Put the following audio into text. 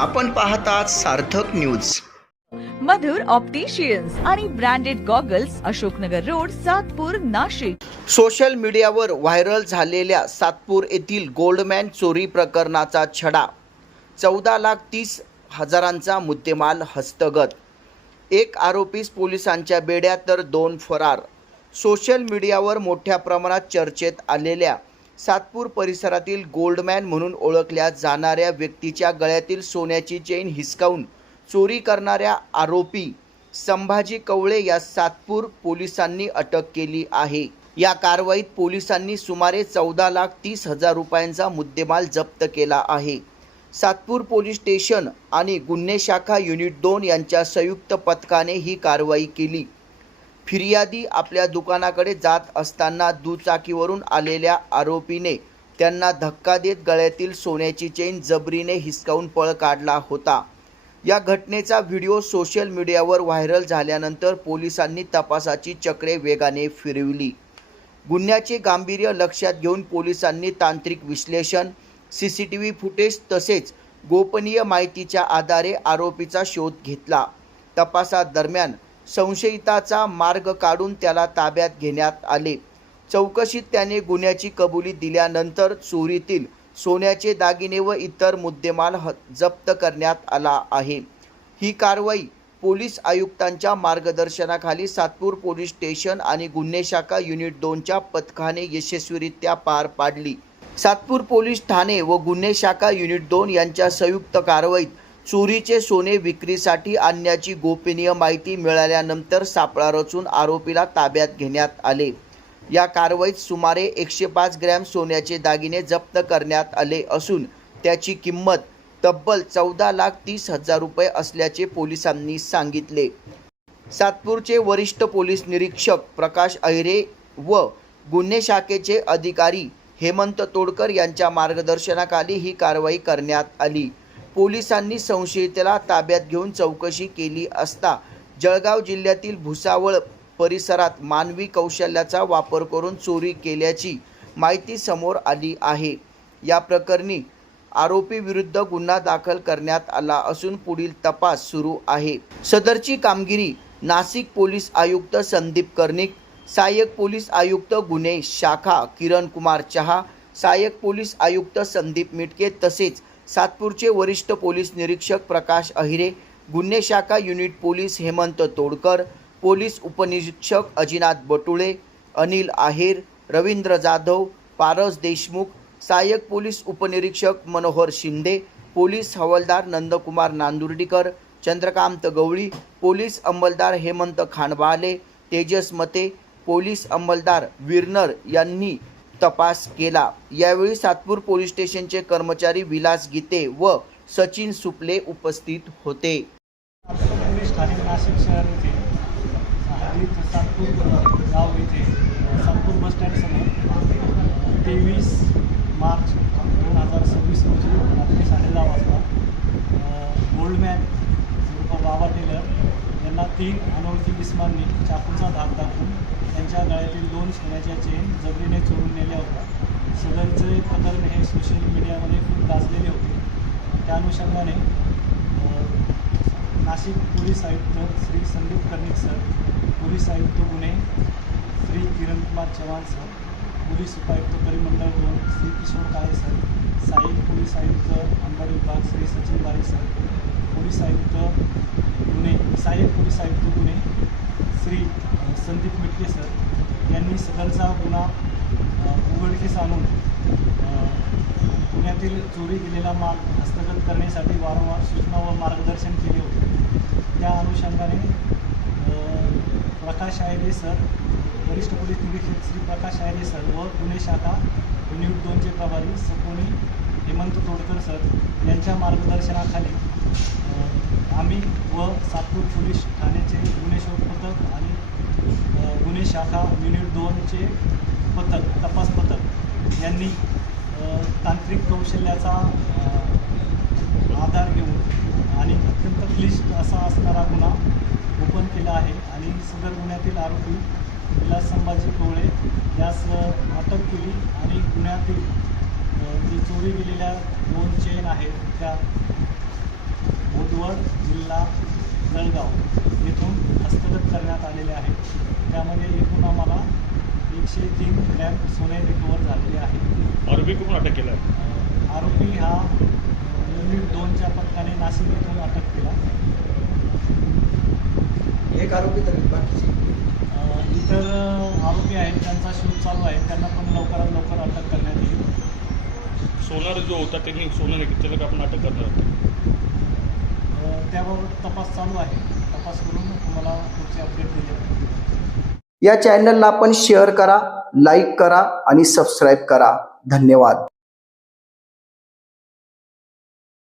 आपण पाहतात सार्थक न्यूज। मधुर ऑप्टिशियन्स आणि branded goggles, Ashoknagar road, Satpur, Nashik. Social मीडियावर व्हायरल झालेल्या सातपूर येथील गोल्डमॅन चोरी प्रकरणाचा छडा। 14,30,000चा मुद्देमाल हस्तगत। एक आरोपी पोलिसांच्या बेड्यात तर 2 फरार। सोशल मीडियावर मोठ्या प्रमाणात चर्चेत आलेल्या सातपूर परिसरातील गोल्डमॅन म्हणून ओळखल्या जाणाऱ्या व्यक्तीच्या गळ्यातील सोन्याची चेन हिसकावून चोरी करणाऱ्या आरोपी संभाजी कवळे या सातपूर पोलिसांनी अटक केली आहे। या कारवाईत पोलिसांनी सुमारे 14,30,000 रुपयांचा मुद्देमाल जप्त केला आहे। सातपूर पोलीस स्टेशन आणि गुन्हे शाखा युनिट 2 यांच्या संयुक्त पथकाने ही कारवाई केली। फिर्यादी आपल्या दुकानाकडे जात असताना दुचाकीवरून आलेल्या आरोपीने त्यांना धक्का देत गळ्यातील सोन्याची चेन जबरीने हिसकावून पळ काढला होता। या घटनेचा व्हिडिओ सोशल मीडियावर व्हायरल झाल्यानंतर पोलिसांनी तपासाची चक्रे वेगाने फिरवली। गुन्ह्याचे गांभीर्य लक्षात घेऊन पोलिसांनी तांत्रिक विश्लेषण, सीसीटीव्ही फुटेज तसेच गोपनीय माहितीच्या आधारे आरोपीचा शोध घेतला। तपासादरम्यान संशयिताचा मार्ग काढून त्याला ताब्यात घेण्यात आले। चौकशीत त्याने गुन्ह्याची कबुली दिल्यानंतर चोरीतील सोन्याचे दागिने व इतर मुद्देमाल जप्त करण्यात आला आहे। ही कारवाई पोलीस आयुक्तांच्या मार्गदर्शनाखाली सातपूर पोलीस स्टेशन आणि गुन्हे शाखा युनिट 2च्या पथकाने यशस्वीरित्या पार पाडली। सातपूर पोलीस ठाणे व गुन्हे शाखा युनिट 2 यांच्या संयुक्त कारवाईत चोरीचे सोने विक्रीसाठी आणण्याची गोपनीय माहिती मिळाल्यानंतर सापळा रचून आरोपीला ताब्यात घेण्यात आले। या कारवाईत सुमारे 105 ग्रॅम सोन्याचे दागिने जप्त करण्यात आले असून त्याची किंमत तब्बल 14,30,000 रुपये असल्याचे पोलिसांनी सांगितले। सातपूरचे वरिष्ठ पोलीस निरीक्षक प्रकाश अहिरे व गुन्हे शाखेचे अधिकारी हेमंत तोडकर यांच्या मार्गदर्शनाखाली ही कारवाई करण्यात आली। पोलिसांनी संशयिताला ताब्यात घेऊन चौकशी केली असता जळगाव जिल्ह्यातील भुसावळ परिसरात मानवी कौशल्याचा वापर करून चोरी केल्याची माहिती समोर आली आहे। या प्रकरणी आरोपी विरुद्ध गुन्हा दाखल करण्यात आला असून पुढील तपास सुरू आहे। सदरची कामगिरी नाशिक पोलीस आयुक्त संदीप कर्णिक, सहाय्यक पोलीस आयुक्त गुन्हे शाखा किरण कुमार चहा, सहाय्यक पोलीस आयुक्त संदीप मिटके तसेच सातपूरचे वरिष्ठ पोलीस निरीक्षक प्रकाश अहिरे, गुन्हे शाखा unit police Hemant Todkar, police उपनिरीक्षक अजिनाथ बटुळे, अनिल आहेर, रवींद्र जाधव, पारस देशमुख, सहाय्यक पोलीस उपनिरीक्षक मनोहर शिंदे, पोलीस हवालदार नंदकुमार नांदुर्डीकर, चंद्रकांत गवळी, पोलीस अंमलदार हेमंत खांडबाले, तेजस मते, पोलीस अंमलदार विर्नर यांनी तपास केला। यावेळी सातपूर पोलीस स्टेशनचे कर्मचारी विलास गीते व सचिन सुपले उपस्थित होते। पोलीस ठाणे नाशिक शहर येथे सातपूर गाव येथे सातपूर बस स्टँड समोर 23 मार्च 2026 रोजी रात्री 10:30 वाजता गोल्डमॅन बाबा टेलर यांना 3 अनोळखी इसमांनी चाकूचा धाक दाखवून त्यांच्या गळ्यातील 2 सोन्याच्या चेन जबरीने चोरून नेल्या होत्या। सदरचे प्रकरण हे सोशल मीडियामध्ये खूप गाजलेले होते। त्या अनुषंगाने नाशिक पोलीस आयुक्त श्री संदीप कर्णिक सर, पोलीस आयुक्त गुन्हे श्री किरण कुमार चव्हाण सर, पोलीस उपायुक्त परिमंडळ 2 श्री किशोर काळे सर, सहाय्यक पोलीस आयुक्त अंबड विभाग श्री सचिन बारी सर, पोलीस आयुक्त गुन्हे सहाय्यक पोलीस आयुक्त गुन्हे श्री संदीप मिटके सर यांनी सदरचा गुन्हा उघडकीस आणून पुण्यातील चोरी गेलेला माल हस्तगत करण्यासाठी वारंवार सूचना व मार्गदर्शन केले होते। त्या अनुषंगाने प्रकाश अहिरे सर, वरिष्ठ पोलीस निरीक्षक श्री प्रकाश अहिरे सर व गुन्हे शाखा युनिट 2चे प्रभारी सपोनी हेमंत तोडकर सर यांच्या मार्गदर्शनाखाली आम्ही व सातपूर पोलीस ठाण्याचे गुन्हे शोध पथक आणि गुन्हे शाखा युनिट 2चे पथक तपास पथक यांनी तांत्रिक कौशल्याचा आधार घेऊन आणि अत्यंत क्लिष्ट असा असणारा गुन्हा ओपन केला आहे आणि सदर गुन्ह्यातील आरोपी विलास संभाजी कवळे यास अटक केली आणि गुन्ह्यातील जी चोरी गेलेल्या 2 चेन आहेत त्या जिल्हा जळगाव येथून हस्तगत करण्यात आलेले आहे. त्यामध्ये एकूण आम्हाला 103 ग्रॅम सोने रिकवर झालेले आहे. आरोपी कोण अटक केला आहे? आरोपी हा युनिट 2च्या पथकाने नाशिक येथून अटक केला. एक आरोपी तर बाकीचे इतर आरोपी आहेत त्यांचा शोध चालू आहे. त्यांना पण लवकरात लवकर अटक करण्यात येईल. सोनार जो होता त्यांनी सोनं नाही त्याला आपण अटक करणार आहोत. त्याबाबत तपास चालू आहे. तपास करून तुम्हाला पुढचे अपडेट दिले जातील. या चॅनलला आपण शेअर करा, लाईक करा आणि सबस्क्राईब करा. धन्यवाद.